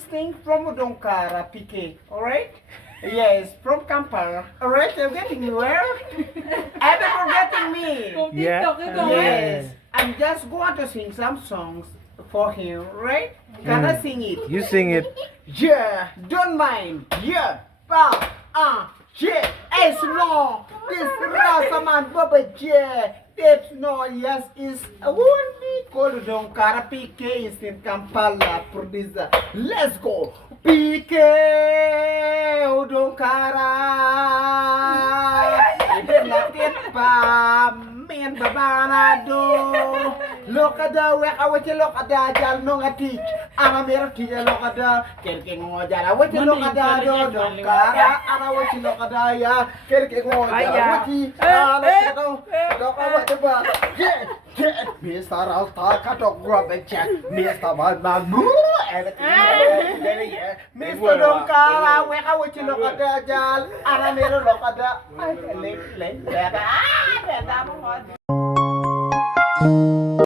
listening from Odongkara, PK, alright? Yes, from Kampala. Alright, you're getting me well? Ever forgetting me? Yeah. Yes. I'm just going to sing some songs for him, right? Can I sing it? You sing it. Yeah, don't mind. Yeah, yeah. Hey, no, this Rasaman Baba, yeah. That's no, yes, is a one called Odongkara. PK is in Kampala, producer. Let's go. PK Odongkara. Ibenlatit pa men babanado. Lokada wek awati lokada jal no ngati. Ana mero tija lokada kerke ngojala awati lokada do Odongkara. Ana awati lokada ya kerke ngojala awati. Ana ko awati ba. Yeah, Mr. Alta katok gua becek. Mr. Bagu. Mr. Odongkara, wek awati lokada jal. Ana mero lokada. Ay, lek.